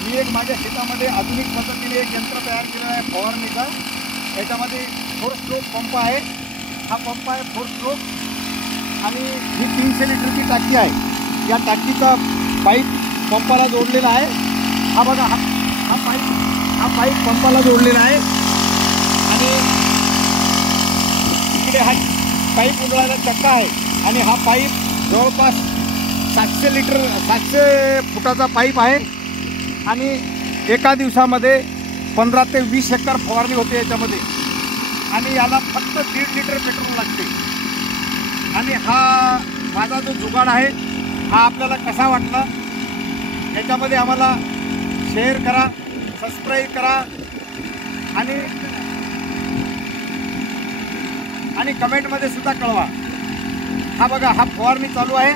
मी एक माझ्या शेतामध्ये आधुनिक पद्धतीने एक यंत्र तयार केलेलं आहे फवारणीचा। याच्यामध्ये 4 स्ट्रोक पंप आहे। हा पंप आहे 4 स्ट्रोक आणि ही 300 लिटरची टाकी आहे। या टाकीचा पाईप पंपाला जोडलेला आहे। हा बघा हा पाईप पंपाला जोडलेला आहे आणि इकडे हा पाईप उघडायला चक्का आहे आणि हा पाईप जवळपास 700 फुटाचा पाईप आहे आणि एका दिवसामध्ये 15 ते 20 एकर फवारणी होते याच्यामध्ये आणि याला फक्त 1.5 लिटर पेट्रोल लागते। आणि हा माझा जो जुगाड आहे हा आपल्याला कसा वाटला याच्यामध्ये आम्हाला शेअर करा, सबस्क्राईब करा आणि कमेंटमध्ये सुद्धा कळवा। हा बघा हा फवारणी चालू आहे।